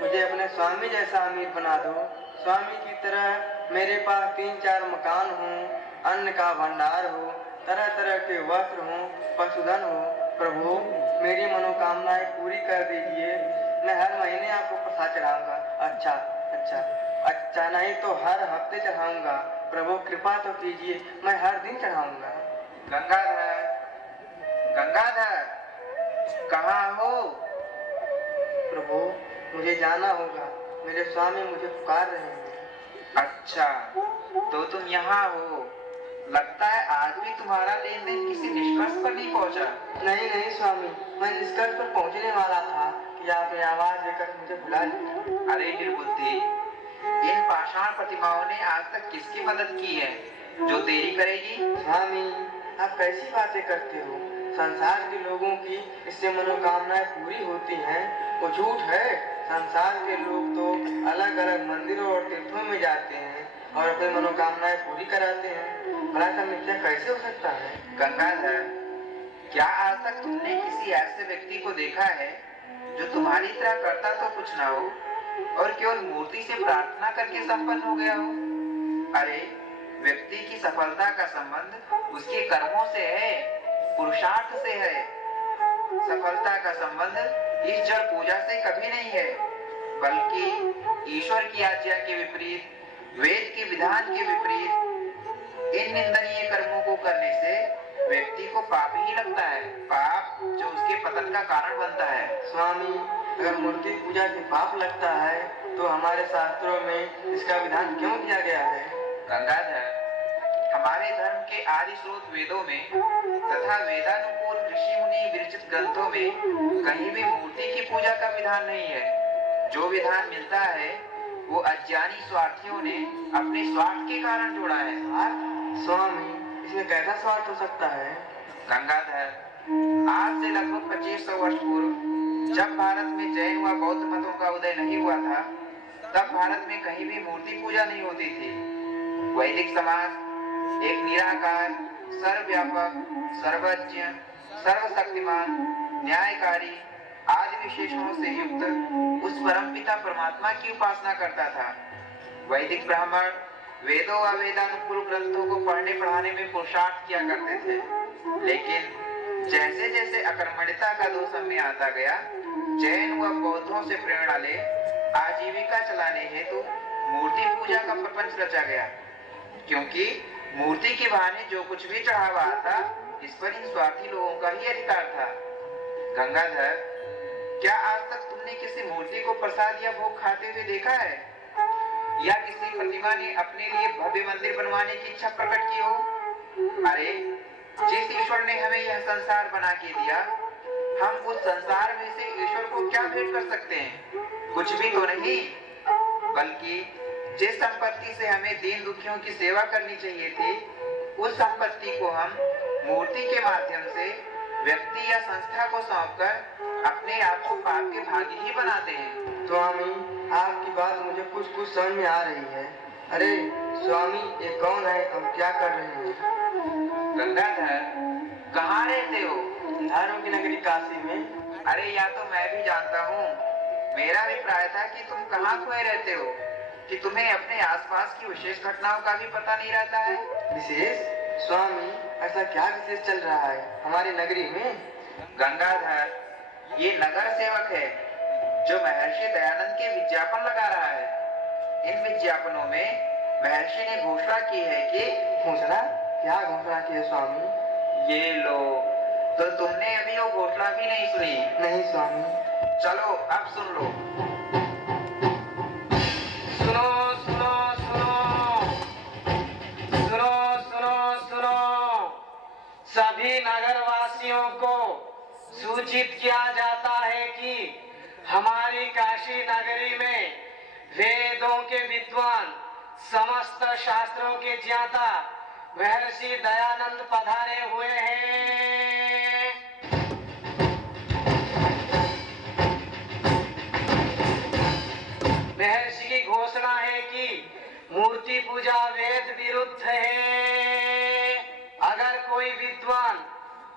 मुझे अपने स्वामी जैसा अमीर बना दो। स्वामी की तरह मेरे पास 3-4 मकान हो, अन्न का भंडार हो, तरह तरह के वस्त्र हो, पशुधन हो। प्रभु, मेरी मनोकामनाएं पूरी कर दीजिए। मैं हर महीने आपको प्रसाद चढ़ाऊंगा। अच्छा अच्छा अच्छा, नहीं तो हर हफ्ते चढ़ाऊंगा। प्रभु कृपा तो कीजिए, मैं हर दिन चढ़ाऊंगा। गंगाधर, गंगाधर, कहाँ हो? प्रभु, मुझे जाना होगा, मेरे स्वामी मुझे पुकार रहे हैं। अच्छा, तो तुम यहाँ हो। लगता है आज भी तुम्हारा लेन देन किसी निष्कर्ष पर नहीं पहुँचा। नहीं नहीं स्वामी, मैं निष्कर्ष पर पहुँचने वाला था कि आपने आवाज देकर मुझे बुला लिया। अरे निर्बुद्धि, इन पाषाण प्रतिमाओं ने आज तक किसकी मदद की है जो देरी करेगी? स्वामी, आप कैसी बातें करते हो? संसार के लोगों की इससे मनोकामनाएं पूरी होती हैं, वो झूठ है। संसार के लोग तो अलग अलग मंदिरों और तीर्थों में जाते हैं और अपनी मनोकामनाएं पूरी कराते हैं। भला ऐसा मिथ्या कैसे हो सकता है? गंगाधर, क्या आज तक तुमने किसी ऐसे व्यक्ति को देखा है जो तुम्हारी तरह करता तो कुछ ना हो और केवल मूर्ति से प्रार्थना करके संपन्न हो गया हो? अरे, व्यक्ति की सफलता का संबंध उसके कर्मों से है, पुरुषार्थ से है। सफलता का संबंध इस जड़ पूजा से कभी नहीं है, बल्कि ईश्वर की आज्ञा के विपरीत, वेद के विधान के विपरीत इन निंदनीय कर्मों को करने से व्यक्ति को पाप ही लगता है, पाप जो उसके पतन का कारण बनता है। स्वामी, अगर मूर्ति पूजा से पाप लगता है तो हमारे शास्त्रों में इसका विधान क्यों किया गया है? गंगाधर, हमारे धर्म के आदि स्रोत वेदों में तथा वेदानुकूल ऋषि मुनि विरचित ग्रंथों में कहीं भी मूर्ति की पूजा का विधान नहीं है। जो विधान मिलता है वो अज्ञानी स्वार्थियों ने अपने स्वार्थ के कारण जोड़ा है। स्वामी, इसमें कैसा स्वार्थ हो सकता है? गंगाधर, आज से लगभग 2500 वर्ष पूर्व जब भारत में जैन व बौद्ध मतों का उदय नहीं हुआ था, तब भारत में कहीं भी मूर्ति पूजा नहीं होती थी। वैदिक समाज एक निराकार, सर्वव्यापक, सर्वज्ञ, सर्वशक्तिमान, न्यायकारी आदि विशेषणों से युक्त उस परमपिता परमात्मा की उपासना करता था। वैदिक ब्राह्मण वेदों व वेदानुकूल ग्रंथों को पढ़ने पढ़ाने में पुरुषार्थ किया करते थे, लेकिन जैसे जैसे अकर्मण्यता का दोष में आता गया, जैन व बौद्धों से प्रेरणा ले आजीविका चलाने हेतु मूर्ति पूजा का प्रपंच रचा गया, क्योंकि मूर्ति के बहाने जो कुछ भी चढ़ावा आता, इस पर इन स्वार्थी लोगों का ही अधिकार था। गंगाधर, क्या आज तक तुमने किसी मूर्ति को प्रसाद या भोग खाते हुए देखा है, या किसी प्रतिमा ने अपने लिए भव्य मंदिर बनवाने की इच्छा प्रकट की हो? अरे, जिस ईश्वर ने हमें यह संसार बना के दिया, हम उस संसार में से ईश्वर को क्या भेंट कर सकते हैं? कुछ भी तो नहीं, बल्कि जिस संपत्ति से हमें दीन दुखियों की सेवा करनी चाहिए थी, उस संपत्ति को हम मूर्ति के माध्यम से व्यक्ति या संस्था को सौंपकर अपने आप को पाप के भागी ही बनाते हैं। स्वामी, आपकी बात मुझे कुछ समझ में आ रही है। अरे स्वामी, ये कौन है और क्या कर रहे हैं? गंगाधर, कहाँ रहते हो? धर्म की नगरी काशी में। अरे, या तो मैं भी जानता हूँ। मेरा अभिप्राय था कि तुम कहाँ खोए रहते हो, कि तुम्हें अपने आसपास की विशेष घटनाओं का भी पता नहीं रहता है। विशेष? स्वामी, ऐसा क्या विशेष चल रहा है हमारी नगरी में? गंगाधर, ये नगर सेवक है जो महर्षि दयानंद के विज्ञापन लगा रहा है। इन विज्ञापनों में महर्षि ने घोषणा की है कि घोषणा? क्या घोषणा की है स्वामी? ये लो, तो तुमने अभी वो घोषणा भी नहीं सुनी? नहीं स्वामी। चलो अब सुन लो। सुनो सुनो सुनो सुनो सुनो सुनो, सभी नगरवासियों को सूचित किया जाता है कि हमारी काशी नगरी में वेदों के विद्वान, समस्त शास्त्रों के ज्ञाता महर्षि दयानंद पधारे हुए हैं। महर्षि की घोषणा है कि मूर्ति पूजा वेद विरुद्ध है। अगर कोई विद्वान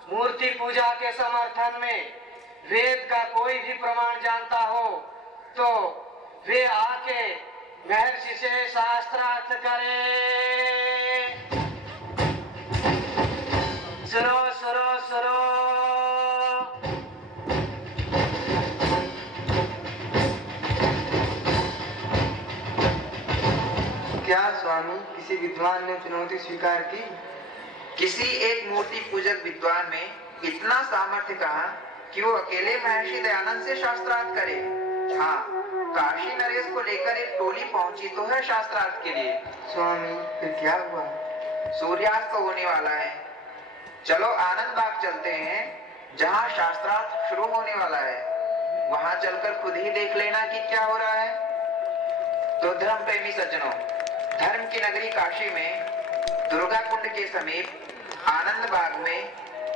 मूर्ति पूजा के समर्थन में वेद का कोई भी प्रमाण जानता हो तो वे आके महर्षि से शास्त्रार्थ करे। सुनो सुनो सुनो। क्या स्वामी किसी विद्वान ने चुनौती स्वीकार की? किसी एक मूर्ति पूजक विद्वान में इतना सामर्थ्य कहा कि वो अकेले महर्षि दयानंद से शास्त्रार्थ करे। हाँ, काशी नरेश को लेकर एक टोली पहुंची तो है शास्त्रार्थ के लिए। स्वामी फिर क्या हुआ? सूर्यास्त को होने वाला है। चलो आनंद बाग चलते हैं, जहाँ शास्त्रार्थ शुरू होने वाला है। वहाँ चलकर खुद ही देख लेना कि क्या हो रहा है। तो धर्म प्रेमी सज्जनों, धर्म की नगरी काशी में दुर्गा कुंड के समीप आनंद बाग में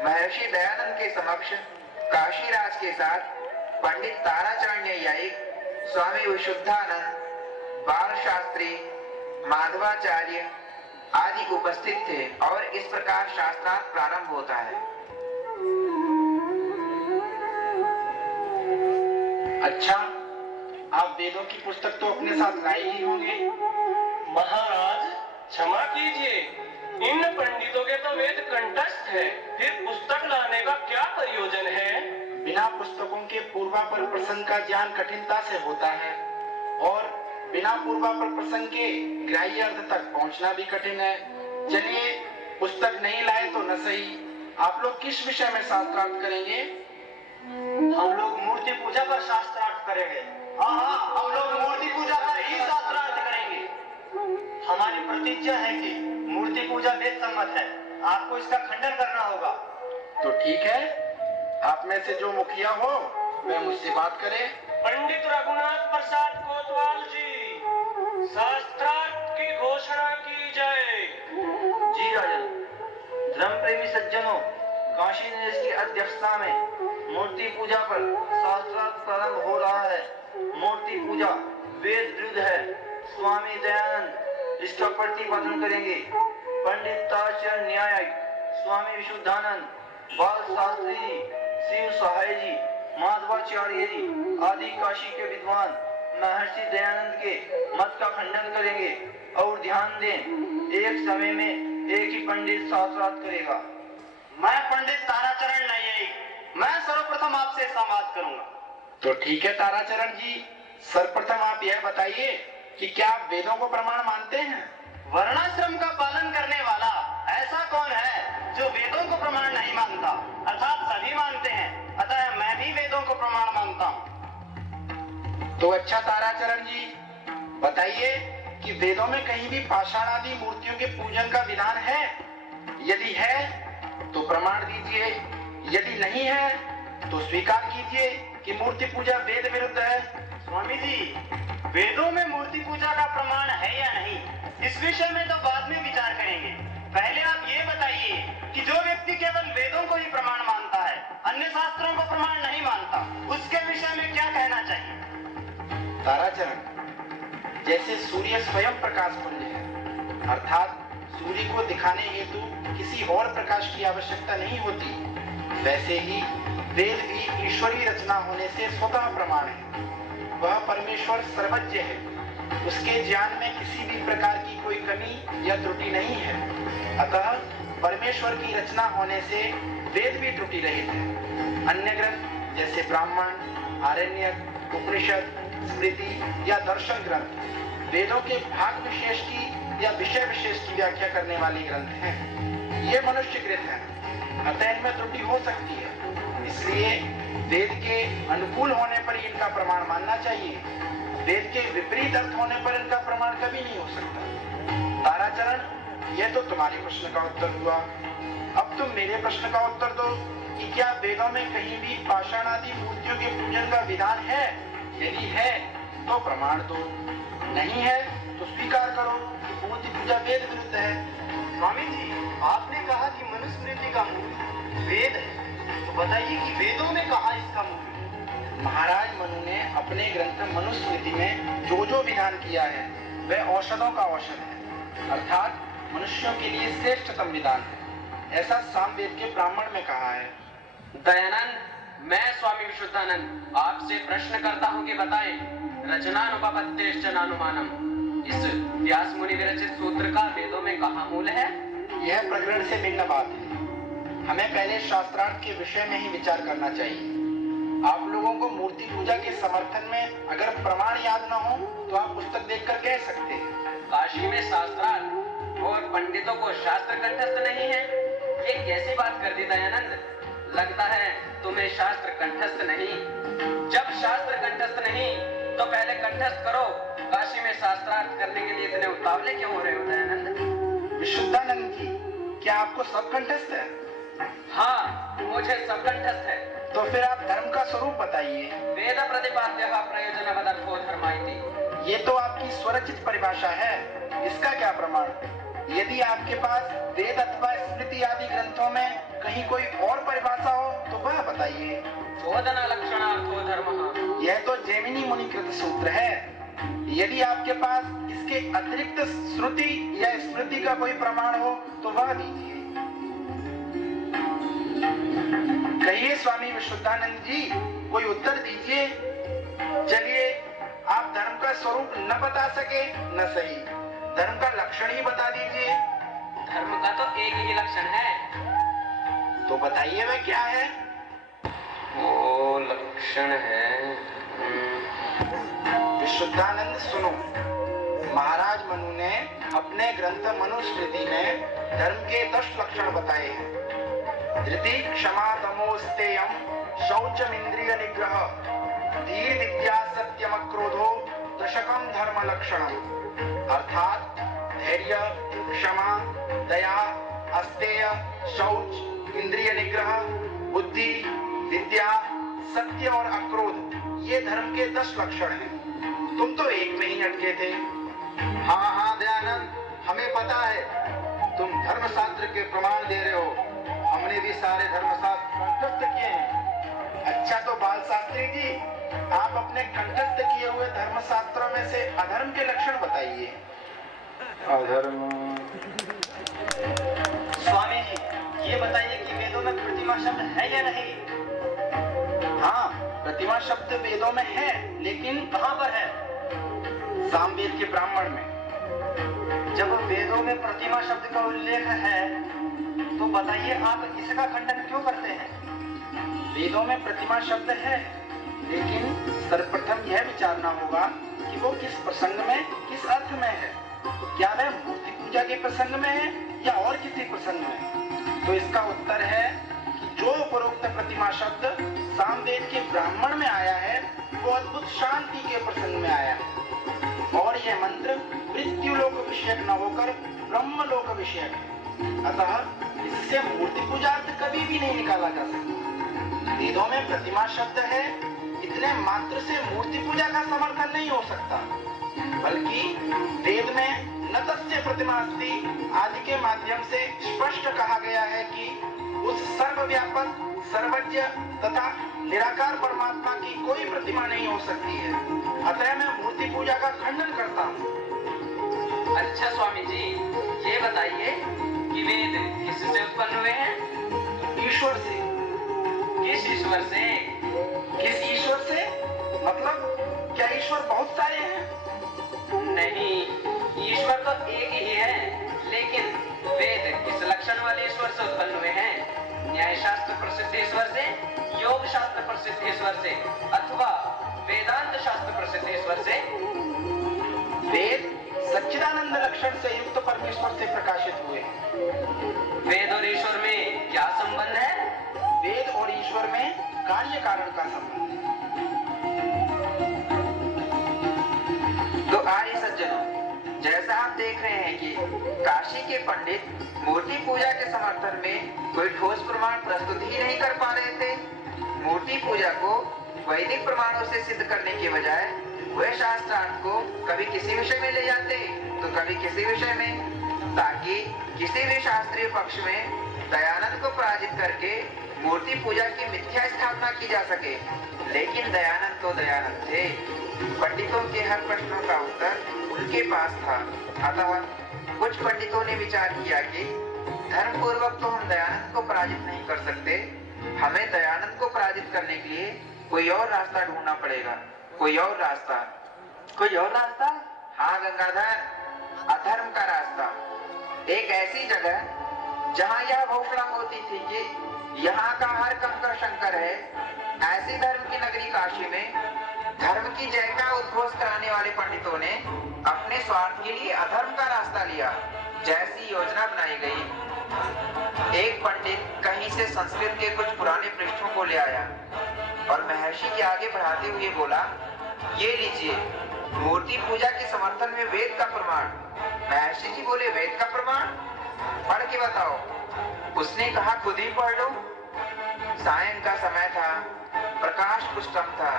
महर्षि दयानंद के समक्ष काशी राज के साथ पंडित ताराचरण न्यायिक, स्वामी विशुद्धानंद, बाल शास्त्री, माधवाचार्य आदि उपस्थित थे और इस प्रकार शास्त्रार्थ प्रारंभ होता है। अच्छा, आप वेदों की पुस्तक तो अपने साथ लाए ही होंगे। महाराज क्षमा कीजिए, इन पंडितों के तो वेद कंठस्थ है, फिर पुस्तक लाने का क्या प्रयोजन है? बिना पुस्तकों के पूर्वापर प्रसंग का ज्ञान कठिनता से होता है और बिना पूर्वापर प्रसंग के ग्राह्य अर्थ तक पहुंचना भी कठिन है। चलिए, पुस्तक नहीं लाए तो न सही, आप लोग किस विषय में शास्त्रार्थ करेंगे? हम लोग मूर्ति पूजा पर शास्त्रार्थ करेंगे। हाँ, हम लोग मूर्ति पूजा पर ही शास्त्रार्थ करेंगे। हमारी प्रतिज्ञा है कि मूर्ति पूजा वेद सम्मत है, आपको इसका खंडन करना होगा। तो ठीक है, आप में से जो मुखिया हो वह मुझसे बात करे। पंडित रघुनाथ प्रसाद कोतवाल जी, शास्त्रार्थ की घोषणा की जाए। जी राजन। धर्म प्रेमी सज्जनों, काशी नरेश की अध्यक्षता में मूर्ति पूजा पर शास्त्रार्थ प्रारंभ हो रहा है। मूर्ति पूजा वेद विरुद्ध है। स्वामी दयानंद इसका प्रतिपादन करेंगे। पंडित ताराचरण न्यायिक, स्वामी विशुद्धानंद, बाल शास्त्री जी, शिव सहाय जी, माधवाचार्य जी आदि काशी के विद्वान महर्षि दयानंद के मत का खंडन करेंगे। और ध्यान दें, एक समय में एक ही पंडित शास्त्रार्थ करेगा। मैं पंडित ताराचरण न्यायिक, मैं सर्वप्रथम आपसे संवाद करूंगा। तो ठीक है ताराचरण जी, सर्वप्रथम आप यह बताइए कि क्या आप वेदों को प्रमाण मानते हैं? वर्णाश्रम का पालन करने वाला ऐसा कौन है जो वेदों को प्रमाण नहीं मानता? अर्थात सभी मानते हैं, अतः मैं भी वेदों को प्रमाण मानता हूँ। तो अच्छा ताराचरण जी, बताइए कि वेदों में कहीं भी पाषाण आदि मूर्तियों के पूजन का विधान है? यदि है तो प्रमाण दीजिए, यदि नहीं है तो स्वीकार कीजिए कि मूर्ति पूजा वेद विरुद्ध है। स्वामी जी, वेदों में मूर्ति पूजा का प्रमाण है या नहीं, इस विषय में तो बाद में विचार करेंगे। पहले आप ये बताइए कि जो व्यक्ति केवल वेदों को ही प्रमाण मानता है, अन्य शास्त्रों को प्रमाण नहीं मानता, उसके विषय में क्या कहना चाहिए? ताराचरण, जैसे सूर्य स्वयं प्रकाश पुंज है, अर्थात सूर्य को दिखाने हेतु किसी और प्रकाश की आवश्यकता नहीं होती, वैसे ही वेद भी ईश्वरीय रचना होने से स्वतः प्रमाण है। वह परमेश्वर सर्वज्ञ है, उसके ज्ञान में किसी भी प्रकार की कोई कमी या त्रुटि नहीं है। अतः परमेश्वर की रचना होने से वेद भी त्रुटि रहित है। अन्य ग्रंथ जैसे ब्राह्मण, आरण्यक, उपनिषद, स्मृति या दर्शन ग्रंथ वेदों के भाग विशेष की या विषय विशेष की व्याख्या करने वाले ग्रंथ हैं। ये मनुष्यकृत हैं, अतः इनमें त्रुटि हो सकती है। इसलिए वेद के अनुकूल होने पर इनका प्रमाण मानना चाहिए, वेद के विपरीत अर्थ होने पर इनका प्रमाण कभी नहीं हो सकता। ताराचरण, यह तो तुम्हारे प्रश्न का उत्तर हुआ। अब तुम मेरे प्रश्न का उत्तर दो कि क्या वेदों में कहीं भी पाषाण आदि मूर्तियों के पूजन का विधान है? यदि है तो प्रमाण दो, नहीं है तो स्वीकार करो कि मूर्ति पूजा वेद विरुद्ध है। स्वामी जी, आपने कहा कि मनुस्मृति का मूल वेद है, तो बताइए कि वेदों में कहाँ इसका मूल? महाराज मनु ने अपने ग्रंथ मनुस्मृति में जो जो विधान किया है वह औषधों का औषध है, अर्थात मनुष्यों के लिए श्रेष्ठतम विधान है, ऐसा सामवेद के ब्राह्मण में कहा है। दयानंद, मैं स्वामी विशुद्धानंद आपसे प्रश्न करता हूं कि बताएं, रचनानुपपत्तेश्च नानुमानम। इस व्यास मुनि विरचित सूत्र का वेदों में कहाँ मूल है? यह प्रकरण से भिन्न बात है। हमें पहले शास्त्रार्थ के विषय में ही विचार करना चाहिए। आप लोगों को मूर्ति पूजा के समर्थन में अगर प्रमाण याद न हो तो आप पुस्तक देखकर कह सकते हैं। काशी में शास्त्रार्थ और पंडितों को शास्त्र कंठस्थ नहीं है, ये कैसी बात कर दी दयानंद? लगता है तुम्हें शास्त्र कंठस्थ नहीं। जब शास्त्र कंठस्थ नहीं तो पहले कंठस्थ करो। काशी में शास्त्रार्थ करने के लिए इतने उतावले क्यों हो रहे हो दयानंद? विशुद्धानंद जी, क्या आपको सब कंठस्थ है? हाँ, मुझे सब कंठस्थ है। तो फिर आप धर्म का स्वरूप बताइए। वेद प्रतिपाद्यः प्रयोजनवदर्थो धर्म इति। ये तो आपकी स्वरचित परिभाषा है, इसका क्या प्रमाण? यदि आपके पास वेद अथवा स्मृति आदि ग्रंथों में कहीं कोई और परिभाषा हो तो वह बताइए। चोदना लक्षणार्थो धर्मः। यह तो जैमिनी मुनिकृत सूत्र है। यदि आपके पास इसके अतिरिक्त श्रुति या स्मृति का कोई प्रमाण हो तो वह दीजिए। कहिए स्वामी विशुद्धानंद जी, कोई उत्तर दीजिए। चलिए, आप धर्म का स्वरूप न बता सके न सही, धर्म का लक्षण ही बता दीजिए। धर्म का तो एक ही लक्षण है। तो बताइए वह क्या है? वो लक्षण है विशुद्धानंद सुनो, महाराज मनु ने अपने ग्रंथ मनुस्मृति में धर्म के 10 लक्षण बताए हैं। धृति, क्षमा, तमोस्तेयम, शौचम, इंद्रिय निग्रह, धीर, विद्या, सत्यम, क्रोधो, दशकम धर्म लक्षणम। अर्थात धैर्य, क्षमा, दया, अस्तेय, शौच, इंद्रिय निग्रह, बुद्धि, विद्या, सत्य और अक्रोध, ये धर्म के 10 लक्षण हैं। तुम तो एक में ही अटके थे। हाँ हाँ दयानंद, हमें पता है तुम धर्मशास्त्र के प्रमाण दे रहे हो। हमने भी सारे धर्मशास्त्र कंठस्थ किए हैं। अच्छा, तो बाल शास्त्री जी, आप अपने कंठस्थ किए हुए धर्मशास्त्रों में से अधर्म के लक्षण बताइए। अधर्म? स्वामी जी, ये बताइए कि वेदों में प्रतिमा शब्द है या नहीं? हाँ, प्रतिमा शब्द वेदों में है, लेकिन कहाँ पर है? सामवेद के ब्राह्मण में। जब वेदों में प्रतिमा शब्द का उल्लेख है तो बताइए आप इसका खंडन क्यों करते हैं? वेदों में प्रतिमा शब्द है, लेकिन सर्वप्रथम यह विचारना होगा कि वो किस प्रसंग में, किस अर्थ में है। क्या वह मूर्ति पूजा के प्रसंग में है या और किसी प्रसंग में? तो इसका उत्तर है कि जो उपरोक्त प्रतिमा शब्द सामवेद के ब्राह्मण में आया है वो अद्भुत शांति के प्रसंग में आया है, और यह मंत्र मृत्युलोक विषयक न होकर ब्रह्मलोक विषयक है। अतः इससे मूर्ति पूजार्थ कभी भी नहीं निकाला जा सकता। वेदों में प्रतिमा शब्द है, इतने मात्र से मूर्ति पूजा का समर्थन नहीं हो सकता, बल्कि वेद में न तस्य प्रतिमास्ति आदि के माध्यम से स्पष्ट कहा गया है कि उस सर्वव्यापक, सर्वज्ञ तथा निराकार परमात्मा की कोई प्रतिमा नहीं हो सकती है। अतः मैं मूर्ति पूजा का खंडन करता हूँ। अच्छा स्वामी जी, ये बताइए कि वेद किससे उत्पन्न हुए हैं? ईश्वर से। किस ईश्वर से? किस ईश्वर से? मतलब क्या ईश्वर बहुत सारे हैं? नहीं, ईश्वर तो एक ही है, लेकिन वेद किस लक्षण वाले ईश्वर से उत्पन्न हुए हैं? न्याय शास्त्र प्रसिद्ध ईश्वर से, योग शास्त्र प्रसिद्ध ईश्वर से, अथवा वेदांत शास्त्र प्रसिद्ध ईश्वर से? वेद सच्चिदानंद लक्षण से युक्त परमेश्वर से प्रकाशित हुए। वेद और ईश्वर में क्या संबंध है? वेद और ईश्वर में कार्य कारण का संबंध है। तो आर्य सज्जनों, जैसा आप देख रहे हैं कि काशी के पंडित मूर्ति पूजा के समर्थन में कोई ठोस प्रमाण प्रस्तुत ही नहीं कर पा रहे थे। मूर्ति पूजा को वैदिक प्रमाणों से सिद्ध करने के बजाय वे शास्त्रार्थ को कभी किसी विषय में ले जाते तो कभी किसी विषय में, ताकि किसी भी शास्त्रीय पक्ष में दयानंद को पराजित करके मूर्ति पूजा की मिथ्या स्थापना की जा सके। लेकिन दयानंद तो दयानंद थे, पंडितों के हर प्रश्नों का उत्तर उनके पास था। अतः कुछ पंडितों ने विचार किया कि धर्म पूर्वक तो हम दयानंद को पराजित नहीं कर सकते, हमें दयानंद को पराजित करने के लिए कोई और रास्ता ढूंढना पड़ेगा, कोई और रास्ता। कोई और रास्ता? हाँ गंगाधर, अधर्म का रास्ता। एक ऐसी जगह जहाँ यह घोषणा होती थी कि यहाँ का हर कंकर शंकर है, ऐसी धर्म की नगरी काशी में धर्म की जय का उद्घोष कराने वाले पंडितों ने अपने स्वार्थ के लिए अधर्म का रास्ता लिया। जैसी योजना बनाई गई, एक पंडित कहीं से संस्कृत के कुछ पुराने पृष्ठों को ले आया और महर्षि के आगे बढ़ाते हुए बोला, ये लीजिए, मूर्ति पूजा के समर्थन में वेद का प्रमाण। महर्षि जी बोले, वेद का प्रमाण? पढ़ के बताओ। उसने कहा, खुद ही पढ़ लो। सायं का समय था, प्रकाश कुछ कम था।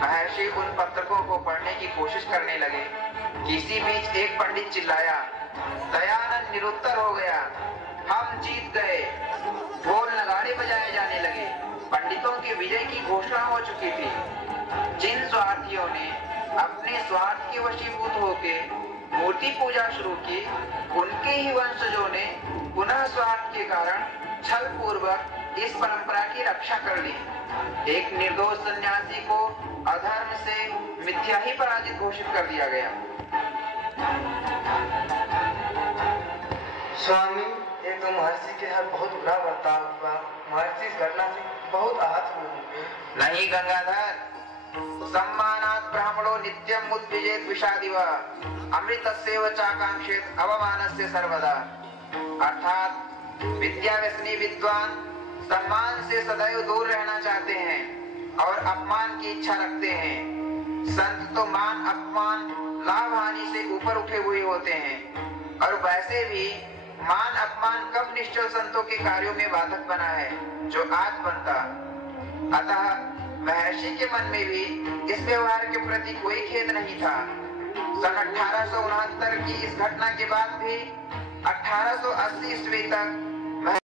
महर्षि उन पत्रकों को पढ़ने की कोशिश करने लगे। किसी बीच एक पंडित चिल्लाया, दयानंद निरुत्तर हो गया, हम जीत गए। ढोल नगाड़े बजाए जाने लगे। पंडितों की विजय की घोषणा हो चुकी थी। जिन स्वार्थियों ने अपने स्वार्थ के वशीभूत होके मूर्ति पूजा शुरू की, उनके ही वंशजों ने पुनः स्वार्थ के कारण छल पूर्वक इस परंपरा की रक्षा कर ली। एक निर्दोष सन्यासी को अधर्म से मिथ्या ही पराजित घोषित कर दिया गया। स्वामी, ये तो महर्षि के यहाँ बहुत बुरा बर्ताव हुआ। महर्षि इस घटना से बहुत आहत हुए होंगे। नहीं गंगाधर, सम्मानात् ब्राह्मणो नित्यम उद्विजेत विषादिव अमृतस्यैव चाकांक्षेत अवमानस्य सर्वदा। अर्थात विद्या व्यसनी विद्वान सम्मान से सदैव दूर रहना चाहते हैं और अपमान की इच्छा रखते हैं। संत तो मान अपमान लाभ हानि से ऊपर उठे हुए होते हैं, और वैसे भी मान अपमान कब निश्चल संतों के कार्यों में बाधक बना है, जो आज बनता। अतः महर्षि के मन में भी इस व्यवहार के प्रति कोई खेद नहीं था। सन 1869 की इस घटना के बाद भी 1880 ईस्वी तक